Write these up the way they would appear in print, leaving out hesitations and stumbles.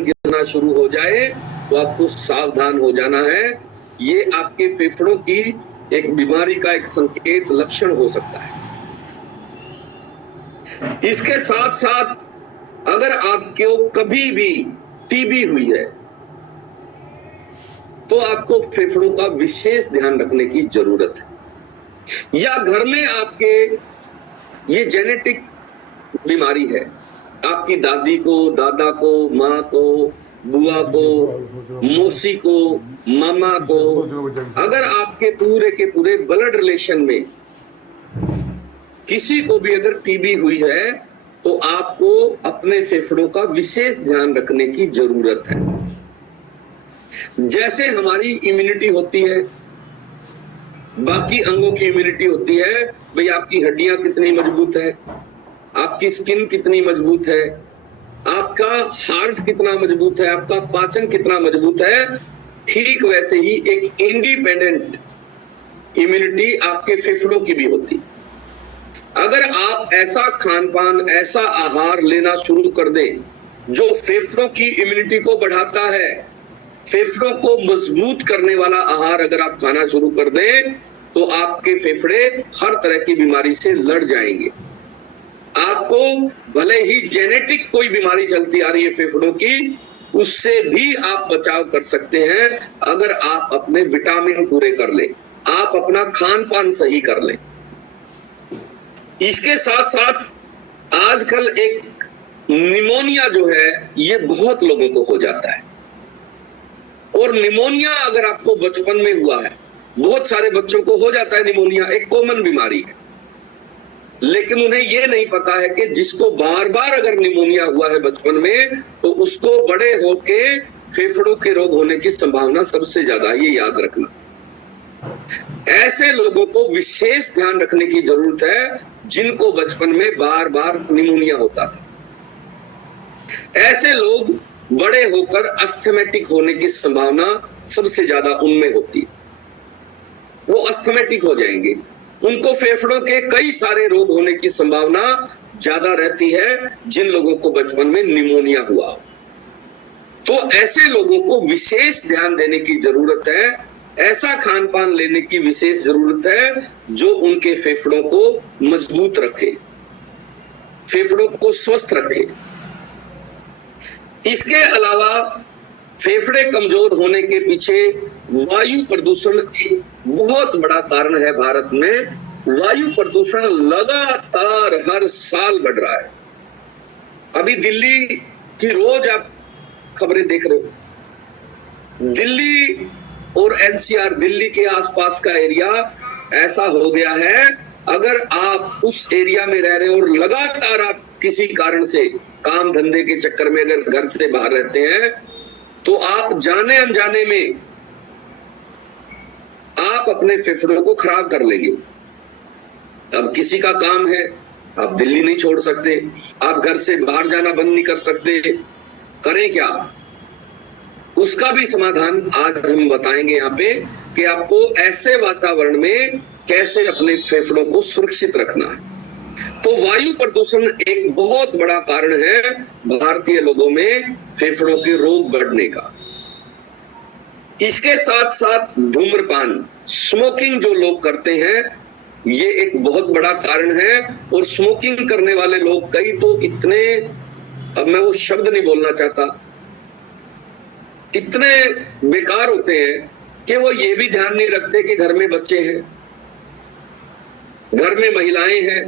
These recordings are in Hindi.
गिरना शुरू हो जाए तो आपको सावधान हो जाना है। ये आपके फेफड़ों की एक बीमारी का एक संकेत लक्षण हो सकता है। इसके साथ साथ अगर आपको कभी भी टीबी हुई है तो आपको फेफड़ों का विशेष ध्यान रखने की जरूरत है। या घर में आपके ये जेनेटिक बीमारी है, आपकी दादी को, दादा को, माँ को, बुआ को, मौसी को, मामा को, अगर आपके पूरे के पूरे ब्लड रिलेशन में किसी को भी अगर टीबी हुई है तो आपको अपने फेफड़ों का विशेष ध्यान रखने की जरूरत है। जैसे हमारी इम्यूनिटी होती है, बाकी अंगों की इम्यूनिटी होती है, भाई आपकी हड्डियां कितनी मजबूत है, आपकी स्किन कितनी मजबूत है, आपका हार्ट कितना मजबूत है, आपका पाचन कितना मजबूत है, ठीक वैसे ही एक इंडिपेंडेंट इम्यूनिटी आपके फेफड़ों की भी होती। अगर आप ऐसा खान पान, ऐसा आहार लेना शुरू कर दें जो फेफड़ों की इम्यूनिटी को बढ़ाता है, फेफड़ों को मजबूत करने वाला आहार अगर आप खाना शुरू कर दें तो आपके फेफड़े हर तरह की बीमारी से लड़ जाएंगे। आपको भले ही जेनेटिक कोई बीमारी चलती आ रही है फेफड़ों की, उससे भी आप बचाव कर सकते हैं अगर आप अपने विटामिन पूरे कर लें, आप अपना खान पान सही कर लें। इसके साथ साथ आजकल एक निमोनिया जो है ये बहुत लोगों को हो जाता है, और निमोनिया अगर आपको बचपन में हुआ है, बहुत सारे बच्चों को हो जाता है निमोनिया, एक कॉमन बीमारी है, लेकिन उन्हें यह नहीं पता है कि जिसको बार बार अगर निमोनिया हुआ है बचपन में तो उसको बड़े होके फेफड़ों के रोग होने की संभावना सबसे ज्यादा, ये याद रखना। ऐसे लोगों को विशेष ध्यान रखने की जरूरत है जिनको बचपन में बार बार निमोनिया होता था। ऐसे लोग बड़े होकर अस्थमैटिक होने की संभावना सबसे ज्यादा उनमें होती है, वो अस्थमैटिक हो जाएंगे, उनको फेफड़ों के कई सारे रोग होने की संभावना ज्यादा रहती है जिन लोगों को बचपन में निमोनिया हुआ हो। तो ऐसे लोगों को विशेष ध्यान देने की जरूरत है, ऐसा खान पान लेने की विशेष जरूरत है जो उनके फेफड़ों को मजबूत रखे, फेफड़ों को स्वस्थ रखे। इसके अलावा फेफड़े कमजोर होने के पीछे वायु प्रदूषण एक बहुत बड़ा कारण है। भारत में वायु प्रदूषण लगातार हर साल बढ़ रहा है। अभी दिल्ली की रोज आप खबरें देख रहे हो, दिल्ली और एनसीआर, दिल्ली के आसपास का एरिया ऐसा हो गया है, अगर आप उस एरिया में रह रहे हो और लगातार आप किसी कारण से काम धंधे के चक्कर में अगर घर से बाहर रहते हैं तो आप जाने अनजाने में आप अपने फेफड़ों को खराब कर लेंगे। अब किसी का काम है, आप दिल्ली नहीं छोड़ सकते, आप घर से बाहर जाना बंद नहीं कर सकते, करें क्या? उसका भी समाधान आज हम बताएंगे यहाँ पे कि आपको ऐसे वातावरण में कैसे अपने फेफड़ों को सुरक्षित रखना है। तो वायु प्रदूषण एक बहुत बड़ा कारण है भारतीय लोगों में फेफड़ों के रोग बढ़ने का। इसके साथ साथ धूम्रपान, स्मोकिंग जो लोग करते हैं, ये एक बहुत बड़ा कारण है। और स्मोकिंग करने वाले लोग कई तो इतने, अब मैं वो शब्द नहीं बोलना चाहता, इतने बेकार होते हैं कि वो ये भी ध्यान नहीं रखते कि घर में बच्चे हैं, घर में महिलाएं हैं,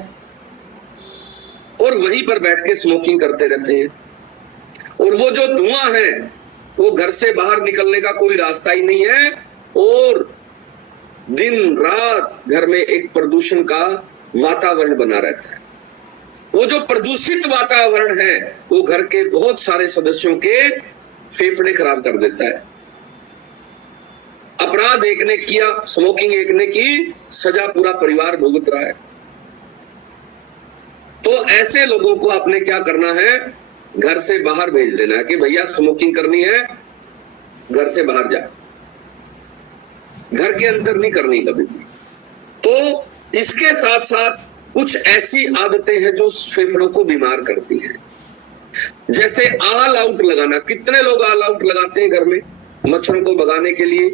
और वहीं पर बैठ के स्मोकिंग करते रहते हैं। और वो जो धुआं है वो घर से बाहर निकलने का कोई रास्ता ही नहीं है, और दिन रात घर में एक प्रदूषण का वातावरण बना रहता है। वो जो प्रदूषित वातावरण है वो घर के बहुत सारे सदस्यों के फेफड़े खराब कर देता है। अपराध एक ने किया, स्मोकिंग एक ने की, सजा पूरा परिवार भुगत रहा है। तो ऐसे लोगों को आपने क्या करना है, घर से बाहर भेज देना है कि भैया स्मोकिंग करनी है, घर से बाहर जा, घर के अंदर नहीं करनी कभी भी। तो इसके साथ साथ कुछ ऐसी आदतें हैं जो फेफड़ों को बीमार करती हैं। जैसे ऑल आउट लगाना, कितने लोग ऑल आउट लगाते हैं घर में मच्छरों को भगाने के लिए?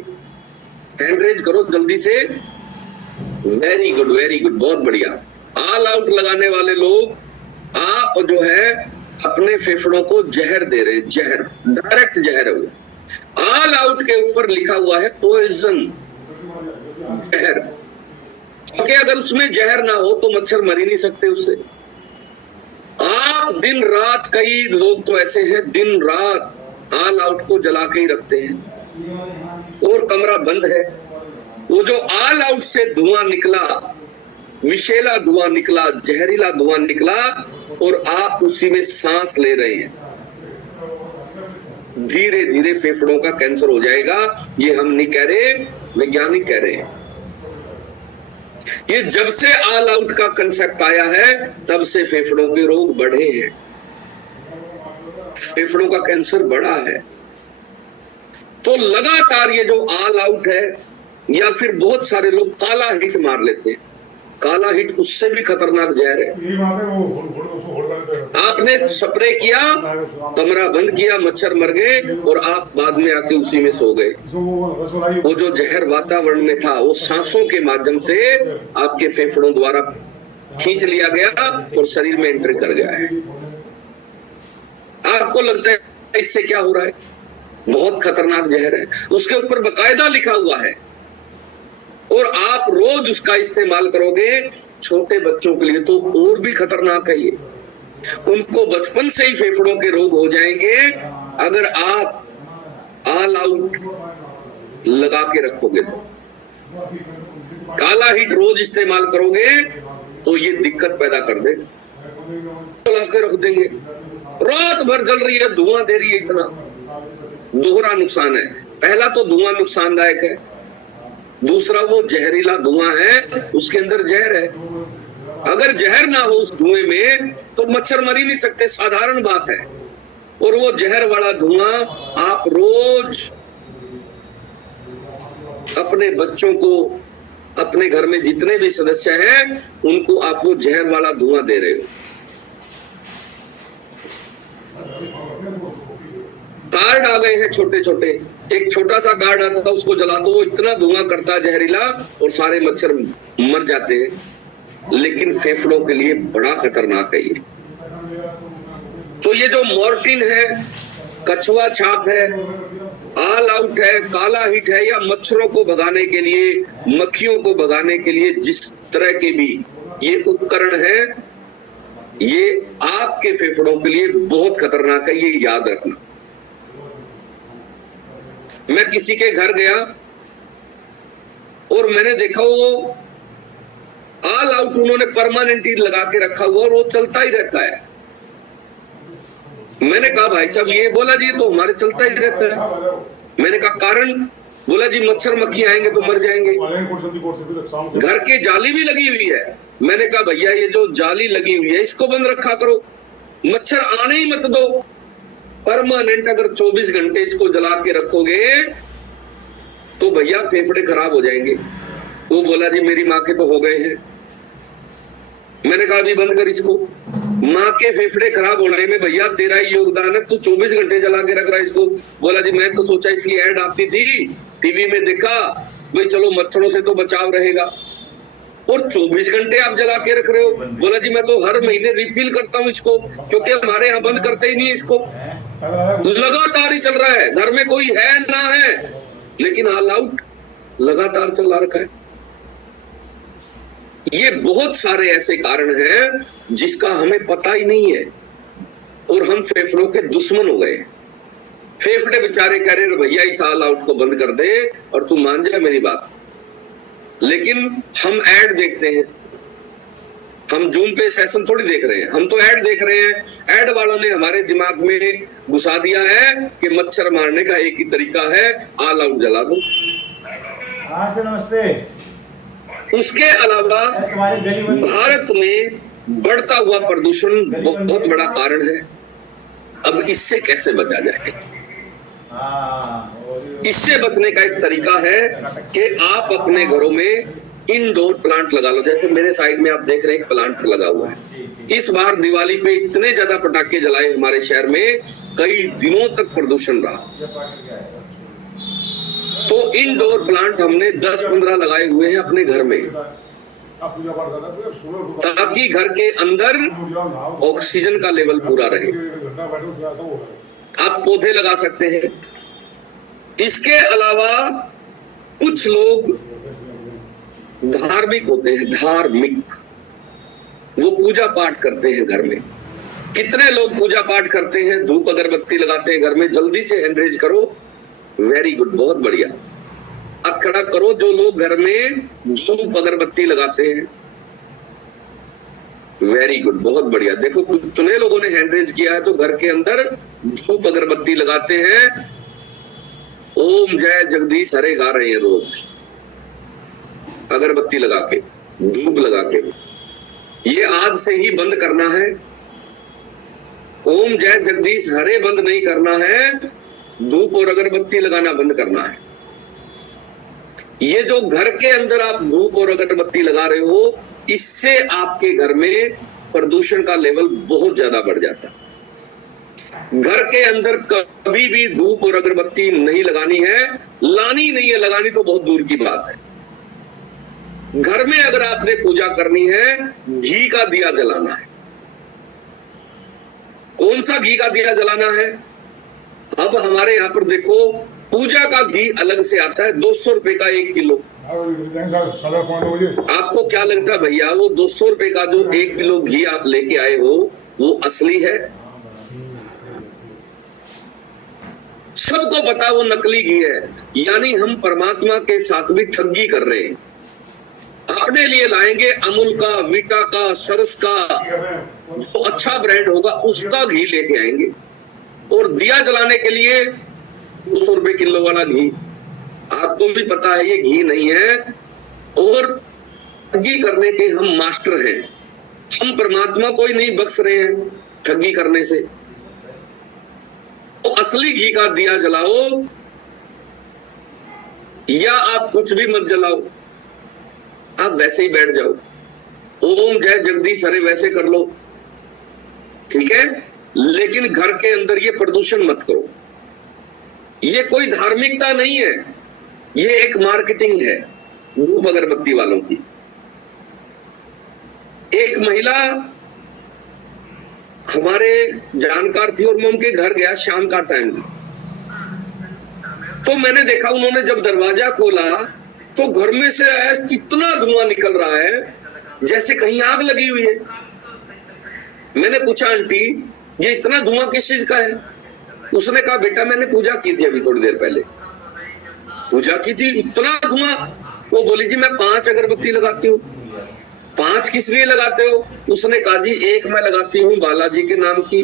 हैंड रेज करो जल्दी से। वेरी गुड, वेरी गुड, बहुत बढ़िया। ऑल आउट लगाने वाले लोग, आप जो है अपने फेफड़ों को जहर दे रहे हैं, जहर, डायरेक्ट जहर है वो। ऑल आउट के ऊपर लिखा हुआ है पॉइजन, जहर। क्योंकि अगर उसमें जहर ना हो तो मच्छर मर ही नहीं सकते उससे। आप दिन रात, कई लोग तो ऐसे हैं दिन रात ऑल आउट को जला के ही रखते हैं और कमरा बंद है। वो जो ऑल आउट से धुआं निकला, विषैला धुआं निकला, जहरीला धुआं निकला, और आप उसी में सांस ले रहे हैं, धीरे धीरे फेफड़ों का कैंसर हो जाएगा। ये हम नहीं कह रहे, वैज्ञानिक कह रहे हैं। ये जब से ऑल आउट का कंसेप्ट आया है तब से फेफड़ों के रोग बढ़े हैं, फेफड़ों का कैंसर बढ़ा है। तो लगातार ये जो ऑल आउट है, या फिर बहुत सारे लोग काला हिट मार लेते हैं। काला हिट उससे भी खतरनाक जहर है। आपने स्प्रे किया, कमरा बंद किया, मच्छर मर गए, और आप बाद में आके उसी में सो गए। वो जो जहर वातावरण में था वो सांसों के माध्यम से आपके फेफड़ों द्वारा खींच लिया गया और शरीर में एंटर कर गया है। आपको लगता है इससे क्या हो रहा है? बहुत खतरनाक जहर है, उसके ऊपर बकायदा लिखा हुआ है, और आप रोज उसका इस्तेमाल करोगे। छोटे बच्चों के लिए तो और भी खतरनाक है ये। उनको बचपन से ही फेफड़ों के रोग हो जाएंगे अगर आप ऑल आउट लगा के रखोगे तो। काला हिट रोज इस्तेमाल करोगे तो ये दिक्कत पैदा कर दे। लगा के रख देंगे, रात भर जल रही है, धुआं दे रही है, इतना दोहरा नुकसान है। पहला तो धुआं नुकसानदायक है, दूसरा वो जहरीला धुआं है, उसके अंदर जहर है। अगर जहर ना हो उस धुएं में तो मच्छर मर ही नहीं सकते, साधारण बात है। और वो जहर वाला धुआं आप रोज अपने बच्चों को, अपने घर में जितने भी सदस्य हैं उनको आप वो जहर वाला धुआं दे रहे हो। कार्ड आ गए हैं छोटे छोटे, एक छोटा सा कार्ड आता था, उसको जला दो, वो इतना धुआं करता है जहरीला और सारे मच्छर मर जाते हैं। लेकिन फेफड़ों के लिए बड़ा खतरनाक है ये। तो ये जो मॉर्टिन है, कछुआ छाप है, ऑल आउट है, काला हिट है, या मच्छरों को भगाने के लिए, मक्खियों को भगाने के लिए जिस तरह के भी ये उपकरण है, ये आपके फेफड़ों के लिए बहुत खतरनाक है, ये याद रखना। मैं किसी के घर गया और मैंने देखा वो ऑल आउट उन्होंने परमानेंटली लगा के रखा हुआ और वो चलता ही रहता है। मैंने कहा भाई साहब ये, बोला जी तो हमारे चलता ही रहता है। मैंने कहा कारण? बोला जी मच्छर मक्खी आएंगे तो मर जाएंगे। घर के जाली भी लगी हुई है। मैंने कहा भैया ये जो जाली लगी हुई है इसको बंद रखा करो, मच्छर आने ही मत दो। परमानेंट अगर 24 घंटे इसको जला के रखोगे तो भैया फेफड़े खराब हो जाएंगे। वो बोला जी मेरी माँ के तो हो गए हैं। मैंने कहा अभी बंद कर इसको। माँ के फेफड़े खराब होने में भैया तेरा ही योगदान है, तू 24 घंटे जला के रख रहा है इसको। बोला जी मैं तो सोचा इसकी ऐड आती थी टीवी में, देखा भाई चलो मच्छरों से तो बचाव रहेगा, और 24 घंटे आप जला के रख रहे हो। बोला जी मैं तो हर महीने रिफिल करता हूँ इसको, क्योंकि हमारे यहाँ बंद करते ही नहीं है इसको, लगातार ही चल रहा है। घर में कोई है ना है, लेकिन ऑल आउट लगातार चला रखा है। ये बहुत सारे ऐसे कारण हैं जिसका हमें पता ही नहीं है, और हम फेफड़ों के दुश्मन हो गए। फेफड़े बेचारे कह रहे भैया इस ऑल आउट को बंद कर दे और तू मान जा मेरी बात। लेकिन हम ऐड देखते हैं, हम जूम पे सेशन थोड़ी देख रहे हैं, हम तो ऐड देख रहे हैं। ऐड वालों ने हमारे दिमाग में घुसा दिया है कि मच्छर मारने का एक ही तरीका है, ऑल आउट जला दो। हाँ सर नमस्ते। उसके अलावा भारत में बढ़ता हुआ प्रदूषण बहुत बड़ा कारण है। अब इससे कैसे बचा जाए? इससे बचने का एक तरीका है कि आप अपने घरों में इंडोर प्लांट लगा लो। जैसे मेरे साइड में आप देख रहे हैं एक प्लांट लगा हुआ है। इस बार दिवाली पे इतने ज्यादा पटाखे जलाए हमारे शहर में, कई दिनों तक प्रदूषण रहा। तो इंडोर प्लांट हमने 10-15 लगाए हुए हैं अपने घर में, ताकि घर के अंदर ऑक्सीजन का लेवल पूरा रहे। आप पौधे लगा सकते हैं। इसके अलावा कुछ लोग धार्मिक होते हैं, धार्मिक, वो पूजा पाठ करते हैं घर में। कितने लोग पूजा पाठ करते हैं, धूप अगरबत्ती लगाते हैं घर में? जल्दी से हैंड रेज करो। वेरी गुड, बहुत बढ़िया। हाथ खड़ा करो जो लोग घर में धूप अगरबत्ती लगाते हैं। वेरी गुड, बहुत बढ़िया। देखो कितने लोगों ने हैंड रेज किया है, तो घर के अंदर धूप अगरबत्ती लगाते हैं। ओम जय जगदीश हरे गा रहे हैं रोज, अगरबत्ती लगा के, धूप लगा के। ये आज से ही बंद करना है। ओम जय जगदीश हरे बंद नहीं करना है, धूप और अगरबत्ती लगाना बंद करना है। ये जो घर के अंदर आप धूप और अगरबत्ती लगा रहे हो, इससे आपके घर में प्रदूषण का लेवल बहुत ज्यादा बढ़ जाता। घर के अंदर कभी भी धूप और अगरबत्ती नहीं लगानी है, लानी नहीं है, लगानी तो बहुत दूर की बात है। घर में अगर आपने पूजा करनी है, घी का दिया जलाना है। कौन सा घी का दिया जलाना है? अब हमारे यहाँ पर देखो, पूजा का घी अलग से आता है, 200 रुपए का 1 किलो। आपको क्या लगता है भैया, वो 200 रुपए का जो 1 किलो घी आप लेके आए हो, वो असली है? सबको पता वो नकली घी है। यानी हम परमात्मा के साथ भी ठगी कर रहे हैं। अपने लिए लाएंगे अमूल का, वीटा का, सरस का, तो अच्छा ब्रांड होगा उसका घी लेके आएंगे, और दिया जलाने के लिए 200 रुपए किलो वाला घी। आपको भी पता है ये घी नहीं है, और ठगी करने के हम मास्टर हैं। हम परमात्मा को ही नहीं बख्श रहे हैं ठगी करने से। तो असली घी का दिया जलाओ, या आप कुछ भी मत जलाओ, आप वैसे ही बैठ जाओ, ओम जय जगदीश हरे वैसे कर लो, ठीक है। लेकिन घर के अंदर ये प्रदूषण मत करो। ये कोई धार्मिकता नहीं है, ये एक मार्केटिंग है धूप अगरबत्ती वालों की। एक महिला हमारे जानकार थी, और मैं उनके घर गया, शाम का टाइम था। तो मैंने देखा, उन्होंने जब दरवाजा खोला तो घर में से कितना धुआं निकल रहा है, जैसे कहीं आग लगी हुई है। मैंने पूछा, आंटी ये इतना धुआं किस चीज का है? उसने कहा, बेटा मैंने पूजा की थी अभी थोड़ी देर पहले, पूजा की थी, इतना धुआं। वो बोली, जी मैं 5 अगरबत्ती लगाती हूँ। 5 किस लिए लगाते हो? उसने कहा, जी एक मैं लगाती हूँ बालाजी के नाम की,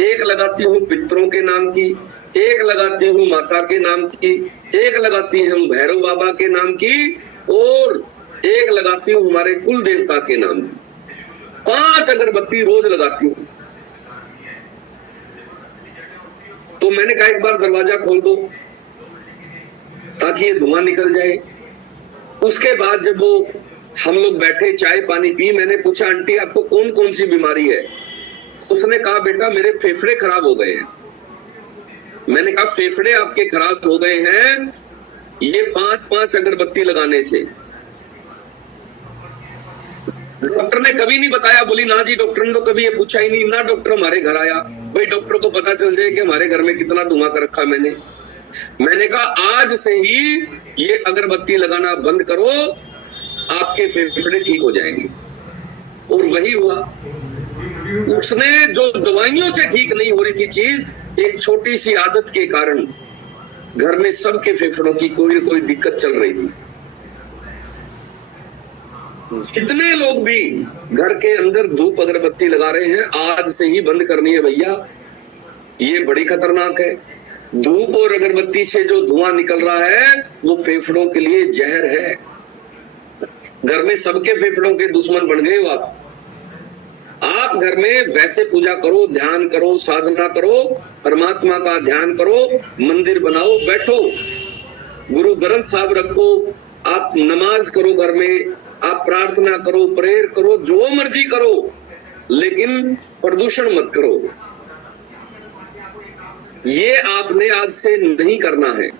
एक लगाती हूँ पितरों के नाम की, एक लगाती हूँ माता के नाम की, एक लगाती हूँ भैरव बाबा के नाम की, और एक लगाती हूँ हमारे कुल देवता के नाम की। 5 अगरबत्ती रोज लगाती हूँ। तो मैंने कहा, एक बार दरवाजा खोल दो ताकि ये धुआं निकल जाए। उसके बाद जब वो हम लोग बैठे, चाय पानी पी, मैंने पूछा, आंटी आपको कौन कौन सी बीमारी है? उसने कहा, बेटा मेरे फेफड़े खराब हो गए हैं। मैंने कहा, फेफड़े आपके खराब हो गए हैं ये 5-5 अगरबत्ती लगाने से? डॉक्टर ने कभी नहीं बताया। बोली, ना जी डॉक्टर ने तो कभी ये पूछा ही नहीं, ना डॉक्टर हमारे घर आया। भाई डॉक्टर को पता चल जाए कि हमारे घर में कितना धुआं कर रखा मैंने कहा, आज से ही ये अगरबत्ती लगाना बंद करो, आपके फेफड़े ठीक हो जाएंगे। और वही हुआ। उसने जो दवाइयों से ठीक नहीं हो रही थी चीज, एक छोटी सी आदत के कारण घर में सबके फेफड़ों की कोई न कोई दिक्कत चल रही थी। कितने लोग भी घर के अंदर धूप अगरबत्ती लगा रहे हैं, आज से ही बंद करनी है भैया, ये बड़ी खतरनाक है। धूप और अगरबत्ती से जो धुआं निकल रहा है वो फेफड़ों के लिए जहर है। घर में सबके फेफड़ों के दुश्मन बन गए हो आप घर में वैसे पूजा करो, ध्यान करो, साधना करो, परमात्मा का ध्यान करो, मंदिर बनाओ, बैठो, गुरु ग्रंथ साहब रखो, आप नमाज करो घर में, आप प्रार्थना करो, प्रेयर करो, जो मर्जी करो, लेकिन प्रदूषण मत करो। ये आपने आज से नहीं करना है।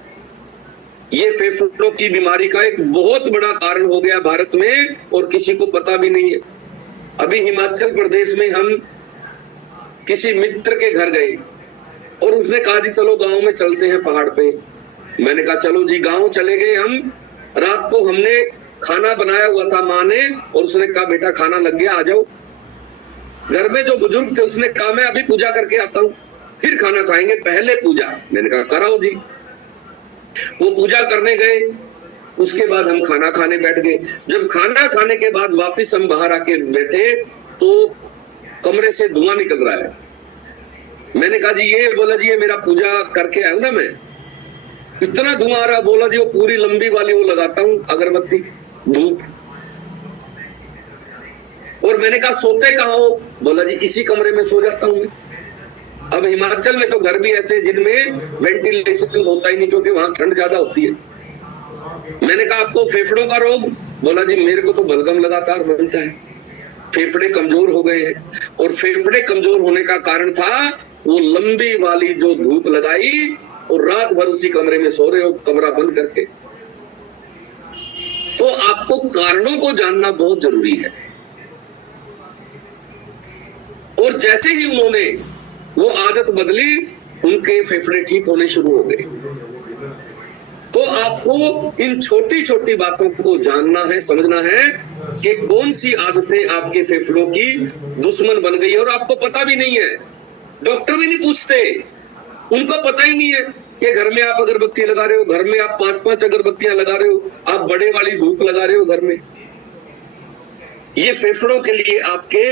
ये फेफड़ों की बीमारी का एक बहुत बड़ा कारण हो गया भारत में और किसी को पता भी नहीं है। अभी हिमाचल प्रदेश में हम किसी मित्र के घर गए और उसने कहा जी चलो गांव में चलते हैं पहाड़ पे। मैंने कहा चलो जी, गांव चले गए हम। रात को हमने खाना बनाया हुआ था माँ ने, और उसने कहा बेटा खाना लग गया, आ जाओ। घर में जो बुजुर्ग थे उसने कहा मैं अभी पूजा करके आता हूँ, फिर खाना खाएंगे, पहले पूजा। मैंने कहा कराओ जी। वो पूजा करने गए, उसके बाद हम खाना खाने बैठ गए। जब खाना खाने के बाद वापस हम बाहर आके बैठे तो कमरे से धुआं निकल रहा है। मैंने कहा जी ये, बोला जी ये मेरा पूजा करके आया हूं ना मैं, इतना धुआं आ रहा। बोला जी वो पूरी लंबी वाली वो लगाता हूँ अगरबत्ती, धूप। और मैंने कहा सोते कहाँ हो? बोला जी इसी कमरे में सो जाता हूँ। अब हिमाचल में तो घर भी ऐसे जिनमें वेंटिलेशन होता ही नहीं, क्योंकि वहां ठंड ज्यादा होती है। मैंने कहा आपको फेफड़ों का रोग? बोला जी मेरे को तो बलगम लगातार बनता है, फेफड़े कमजोर हो गए हैं। और फेफड़े कमजोर होने का कारण था वो लंबी वाली जो धूप लगाई और रात भर उसी कमरे में सो रहे हो, कमरा बंद करके। तो आपको कारणों को जानना बहुत जरूरी है। और जैसे ही उन्होंने वो आदत बदली, उनके फेफड़े ठीक होने शुरू हो गए। तो आपको इन छोटी छोटी बातों को जानना है, समझना है कि कौन सी आदतें आपके फेफड़ों की दुश्मन बन गई है और आपको पता भी नहीं है। डॉक्टर भी नहीं पूछते, उनको पता ही नहीं है कि घर में आप अगरबत्ती लगा रहे हो, घर में आप 5-5 अगरबत्तियां लगा रहे हो, आप बड़े वाली धूप लगा रहे हो घर में। ये फेफड़ों के लिए आपके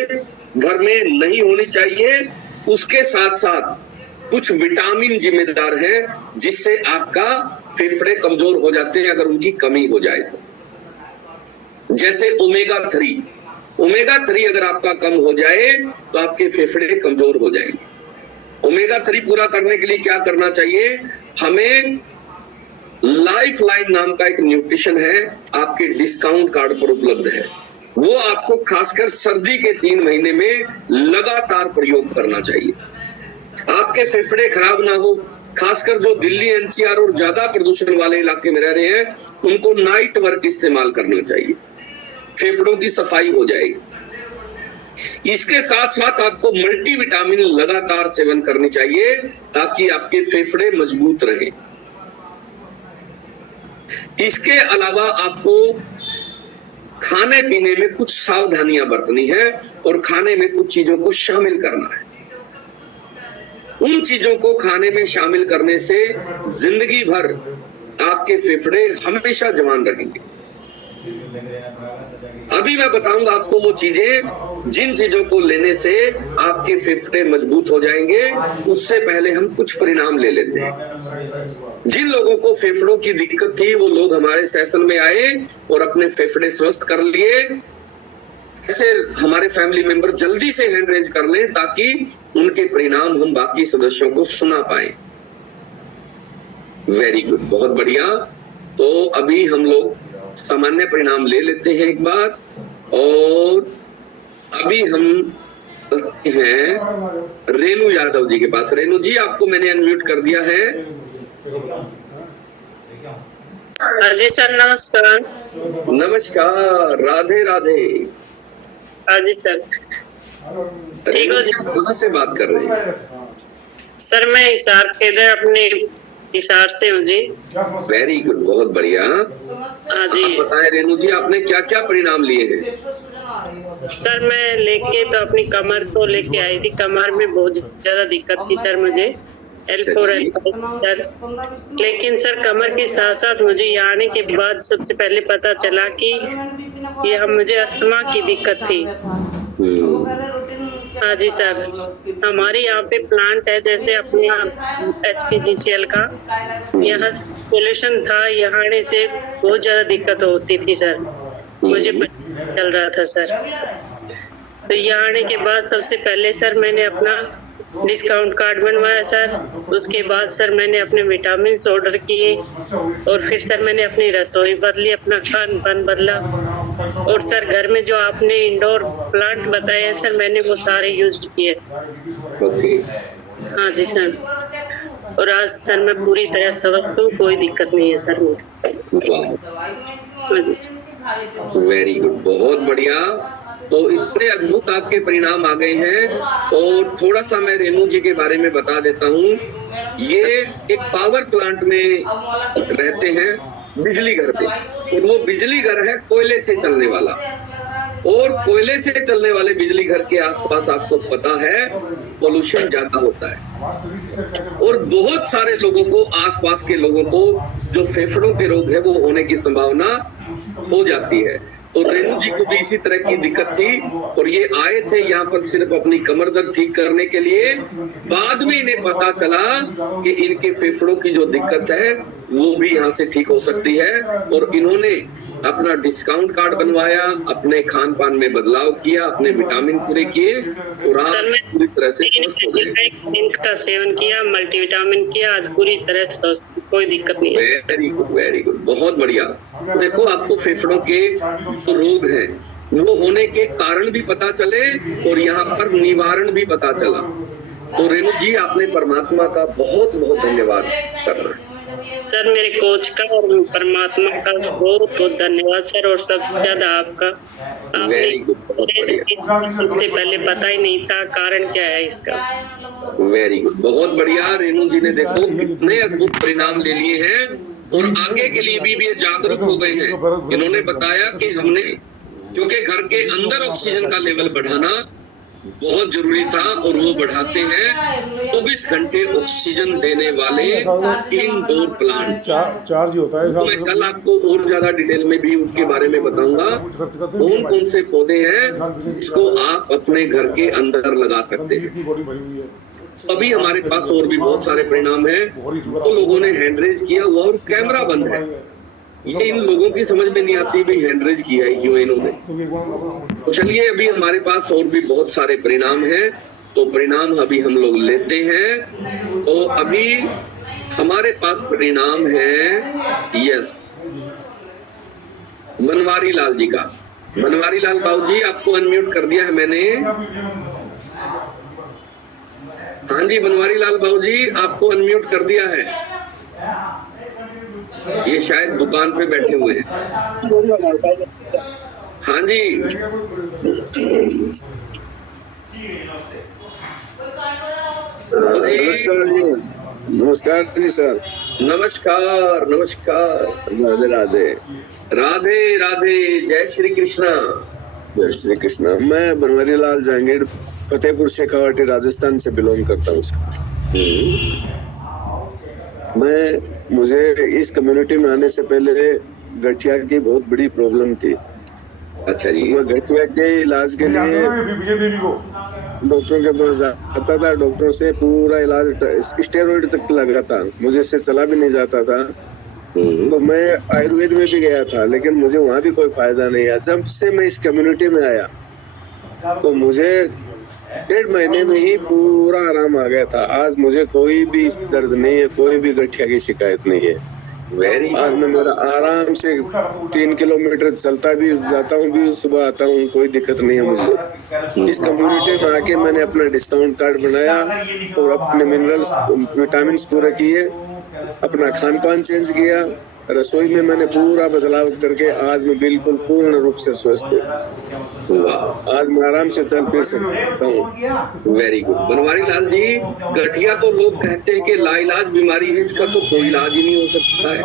घर में नहीं होनी चाहिए। उसके साथ साथ कुछ विटामिन जिम्मेदार है जिससे आपका फेफड़े कमजोर हो जाते हैं अगर उनकी कमी हो जाए तो। जैसे ओमेगा 3 अगर आपका कम हो जाए तो आपके फेफड़े कमजोर हो जाएंगे। ओमेगा 3 पूरा करने के लिए क्या करना चाहिए? हमें लाइफ लाइन नाम का एक न्यूट्रिशन है, आपके डिस्काउंट कार्ड पर उपलब्ध है। वो आपको खासकर सर्दी के 3 महीने में लगातार प्रयोग करना चाहिए। आपके फेफड़े खराब ना हो, खासकर जो दिल्ली एनसीआर और ज्यादा प्रदूषण वाले इलाके में रह रहे हैं, उनको नाइट वर्क इस्तेमाल करना चाहिए, फेफड़ों की सफाई हो जाएगी। इसके साथ साथ आपको मल्टीविटामिन लगातार सेवन करनी चाहिए ताकि आपके फेफड़े मजबूत रहे। इसके अलावा आपको खाने पीने में कुछ सावधानियां बरतनी है और खाने में कुछ चीजों को शामिल करना है। उन चीजों को खाने में शामिल करने से जिंदगी भर आपके फेफड़े हमेशा जवान रहेंगे। अभी मैं बताऊंगा आपको वो चीजें जिन चीजों को लेने से आपके फेफड़े मजबूत हो जाएंगे। उससे पहले हम कुछ परिणाम ले लेते हैं। जिन लोगों को फेफड़ों की दिक्कत थी वो लोग हमारे सेशन में आए और अपने फेफड़े स्वस्थ कर लिए। ऐसे हमारे फैमिली मेंबर जल्दी से हैंड रेज कर लें ताकि उनके परिणाम हम बाकी सदस्यों को सुना पाए। वेरी गुड, बहुत बढ़िया। तो अभी हम लोग सामान्य परिणाम ले लेते हैं एक बार। और अभी हम चलते हैं रेणु यादव जी के पास। रेणु जी, आपको मैंने अनम्यूट कर दिया है। जी सर, नमस्कार। नमस्कार, राधे राधे। जी सर, ठीक हो जी? कहाँ से बात कर रहे हैं? सर मैं हिसार के इधर अपने हिसार से हूँ जी। वेरी गुड, बहुत बढ़िया। हाँ जी। आप बताएं रेणु जी, आपने क्या क्या परिणाम लिए हैं? सर मैं लेके तो अपनी कमर को लेके आई थी। कमर में बहुत ज्यादा दिक्कत थी सर मुझे, L4 सर। लेकिन सर कमर के साथ साथ मुझे यहाँ आने के बाद सबसे पहले पता चला कि ये मुझे अस्थमा की दिक्कत थी। हाँ जी सर, हमारे यहाँ पे प्लांट है जैसे अपने HPGCL का, यहाँ पोल्यूशन था, यहाँ आने से बहुत ज्यादा दिक्कत होती थी सर, मुझे चल रहा था सर। तो यहाँ आने के बाद सबसे पहले सर मैंने अपना डिस्काउंट कार्ड बनवाया सर। उसके बाद सर मैंने अपने विटामिन ऑर्डर किए और फिर सर मैंने अपनी रसोई बदली, अपना खान पान बदला। और सर घर में जो आपने इंडोर प्लांट बताए सर, मैंने वो सारे यूज किए। ओके, हाँ जी सर। और आज सर मैं पूरी तरह स्वस्थ हूँ, कोई दिक्कत नहीं है सर मुझे। वाह, हाँ जी सर। वेरी गुड, बहुत बढ़िया। तो इतने अद्भुत आपके परिणाम आ गए हैं। और थोड़ा सा मैं रेणु जी के बारे में बता देता हूँ। ये एक पावर प्लांट में रहते हैं, बिजली घर पे, और वो बिजली घर है कोयले से चलने वाला। और कोयले से चलने वाले बिजली घर के आसपास आपको पता है पोल्यूशन ज्यादा होता है, और बहुत सारे लोगों को, आसपास के लोगों को जो फेफड़ों के रोग है वो होने की संभावना हो जाती है। तो रेणु जी को भी इसी तरह की दिक्कत थी, और ये आए थे यहाँ पर सिर्फ अपनी कमर दर्द ठीक करने के लिए। बाद में इन्हें पता चला कि इनके फेफड़ों की जो दिक्कत है वो भी यहाँ से ठीक हो सकती है, और इन्होंने अपना डिस्काउंट कार्ड बनवाया, अपने खान पान में बदलाव किया, अपने विटामिन पूरे किए, और आज पूरी तरह से स्वस्थ हो गए। जिंक का सेवन किया, मल्टीविटामिन किया, आज पूरी तरह स्वस्थ, कोई दिक्कत नहीं है। वेरी गुड, वेरी गुड, बहुत बढ़िया। देखो, आपको फेफड़ों के जो रोग हैं वो होने के कारण भी पता चले और यहाँ पर निवारण भी पता चला। तो रेणु जी, आपने परमात्मा का बहुत बहुत धन्यवाद करना सर। मेरे कोच का और परमात्मा का बहुत बहुत धन्यवाद सर, और सबसे ज्यादा आपका। वेरी गुड, बहुत बढ़िया, इससे पहले पता ही नहीं था कारण क्या है इसका। वेरी गुड, बहुत बढ़िया। रेणु जी ने देखो कितने अद्भुत परिणाम ले लिए हैं, और आगे के लिए भी ये जागरूक हो गए हैं। इन्होंने बताया कि हमने, क्योंकि घर के अंदर ऑक्सीजन का लेवल बढ़ाना बहुत जरूरी था, और वो बढ़ाते हैं 24 घंटे ऑक्सीजन देने वाले इंडोर प्लांट। चार्ज होता है। तो मैं कल आपको और ज्यादा डिटेल में भी उनके बारे में बताऊंगा, कौन कौन से पौधे हैं जिसको आप अपने घर के अंदर लगा सकते हैं। अभी हमारे पास और भी बहुत सारे परिणाम हैं। तो लोगों ने हैंड रेज किया हुआ और कैमरा बंद है। ये इन लोगों की समझ में नहीं आती भाई हैंड रेज किया है क्यों इन्होंने। तो चलिए, अभी हमारे पास और भी बहुत सारे परिणाम हैं, तो परिणाम अभी हम लोग लेते हैं। तो अभी हमारे पास परिणाम है, यस, बनवारी लाल जी का। बनवारी लाल बाबू जी, आपको अनम्यूट कर दिया है मैंने। हाँ जी, बनवारी लाल बाबू जी, आपको अनम्यूट कर दिया है। ये शायद दुकान पे बैठे हुए हैं। हाँ जी, नमस्कार जी। नमस्कार जी सर। नमस्कार नमस्कार। राधे राधे। राधे राधे, जय श्री कृष्णा। जय श्री कृष्णा। मैं बनवारी लाल जहांगीर, फतेहपुर शेखावाटी, राजस्थान से बिलोंग करता हूँ सर। मुझे इस कम्युनिटी में आने से पहले गठिया की बहुत बड़ी प्रॉब्लम थी। अच्छा जी। मैं गठिया के इलाज के लिए डॉक्टरों के पास जाता था, डॉक्टरों से पूरा इलाज स्टेरॉइड तक लगा था, मुझे इससे चला भी नहीं जाता था। तो मैं आयुर्वेद में भी गया था, लेकिन मुझे वहाँ भी कोई फायदा नहीं आया। जब से मैं इस कम्युनिटी में आया तो मुझे 1.5 महीने में ही पूरा आराम आ गया था। आज मुझे कोई भी दर्द नहीं है, कोई भी गठिया की शिकायत नहीं है। आज मैं मेरा आराम से 3 किलोमीटर चलता भी जाता हूँ, भी सुबह आता हूँ, कोई दिक्कत नहीं है मुझे। इस कम्युनिटी में आके मैंने अपना डिस्काउंट कार्ड बनाया और अपने मिनरल्स, विटामिन पूरे किए, अपना खान पान चेंज किया, रसोई में मैंने पूरा बदलाव करके आज मैं बिल्कुल पूर्ण रूप से स्वस्थ हूँ। आज मैं आराम से चल फिर सकता हूँ। Very good. बनवारी लाल जी, गठिया तो लोग कहते हैं कि लाइलाज बीमारी है, इसका तो कोई इलाज ही नहीं हो सकता है।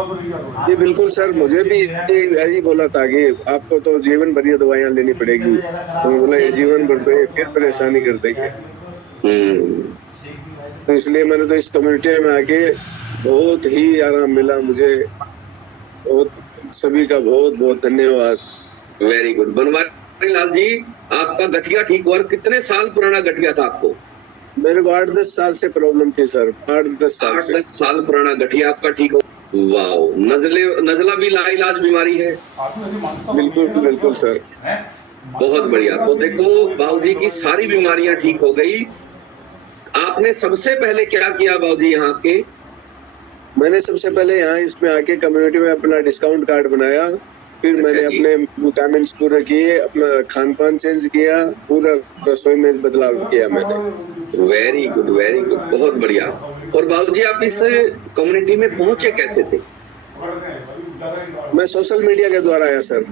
जी बिल्कुल सर, मुझे भी यही बोला था कि आपको तो जीवन भर ये दवाइयाँ लेनी पड़ेगी। तो मैं बोला ये जीवन भर फिर परेशानी कर देंगे। तो इसलिए मैंने तो इस कम्युनिटी में आके बहुत ही आराम मिला मुझे। बहुत सभी का बहुत बहुत धन्यवाद। Very good. बनवारी लाल जी, आपका गठिया ठीक हुआ, कितने साल पुराना गठिया था आपको? मेरे को 8-10 साल से प्रॉब्लम थी सर। 8-10 साल से। 8-10 साल पुराना गठिया आपका ठीक हो। वाओ। नजला भी लाइलाज बीमारी है? बिल्कुल बिल्कुल सर। बहुत बढ़िया। तो देखो, बाबू जी की सारी बीमारियां ठीक हो गई। आपने सबसे पहले क्या किया बाबूजी यहाँ के? मैंने सबसे पहले यहाँ इसमें आके कम्युनिटी में अपना डिस्काउंट कार्ड बनाया, फिर मैंने जी। अपने विटामिन पूरे किए, अपना खान पान चेंज किया, पूरा रसोई में बदलाव किया मैंने। वेरी गुड, बहुत बढ़िया। और बाबूजी आप इस कम्युनिटी में पहुंचे कैसे थे? मैं सोशल मीडिया के द्वारा आया सर।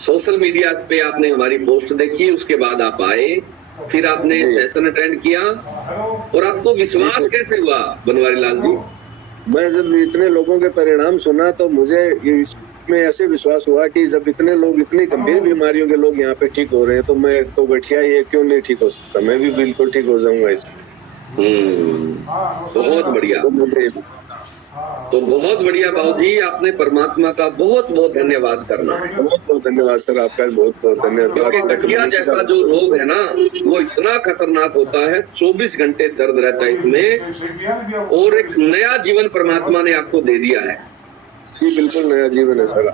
सोशल मीडिया पे आपने हमारी पोस्ट देखी, उसके बाद आप आए, फिर आपने जी। सेशन अटेंड किया, और आपको विश्वास कैसे हुआ बनवारी लाल जी? मैं जब इतने लोगों के परिणाम सुना तो मुझे इसमें ऐसे विश्वास हुआ कि जब इतने लोग, इतनी गंभीर बीमारियों के लोग यहाँ पे ठीक हो रहे हैं, तो मैं तो गठिया ये क्यों नहीं ठीक हो सकता, मैं भी बिल्कुल ठीक हो जाऊंगा इसमें। बहुत बढ़िया, तो बहुत बढ़िया बाबूजी, आपने परमात्मा का बहुत बहुत धन्यवाद करना है। बहुत बहुत धन्यवाद सर, आपका बहुत बहुत क्योंकि धन्यवाद। गठिया जैसा जो रोग है ना, वो इतना खतरनाक होता है, 24 घंटे दर्द रहता है इसमें, और एक नया जीवन परमात्मा ने आपको दे दिया है। ये बिल्कुल नया जीवन है सर।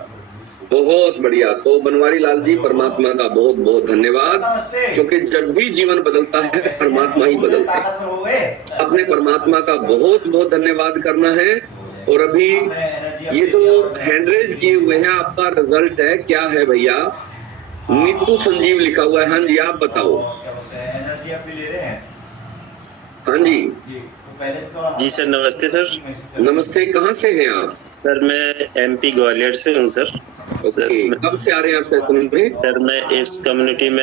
बहुत बढ़िया। तो बनवारी लाल जी, परमात्मा का बहुत बहुत धन्यवाद, क्योंकि जब भी जीवन बदलता है परमात्मा ही बदलता है। अपने परमात्मा का बहुत बहुत धन्यवाद करना है। और अभी ये जो हैंड रेज किए हुए हैं, आपका रिजल्ट है क्या है भैया? नीतू संजीव लिखा हुआ है। हाँ जी, आप बताओ। हाँ जी जी सर, नमस्ते सर। नमस्ते, कहाँ से हैं आप? सर मैं एमपी ग्वालियर से हूँ सर। ओके, कब से आ रहे हैं आप सेशन में? सर मैं इस कम्युनिटी में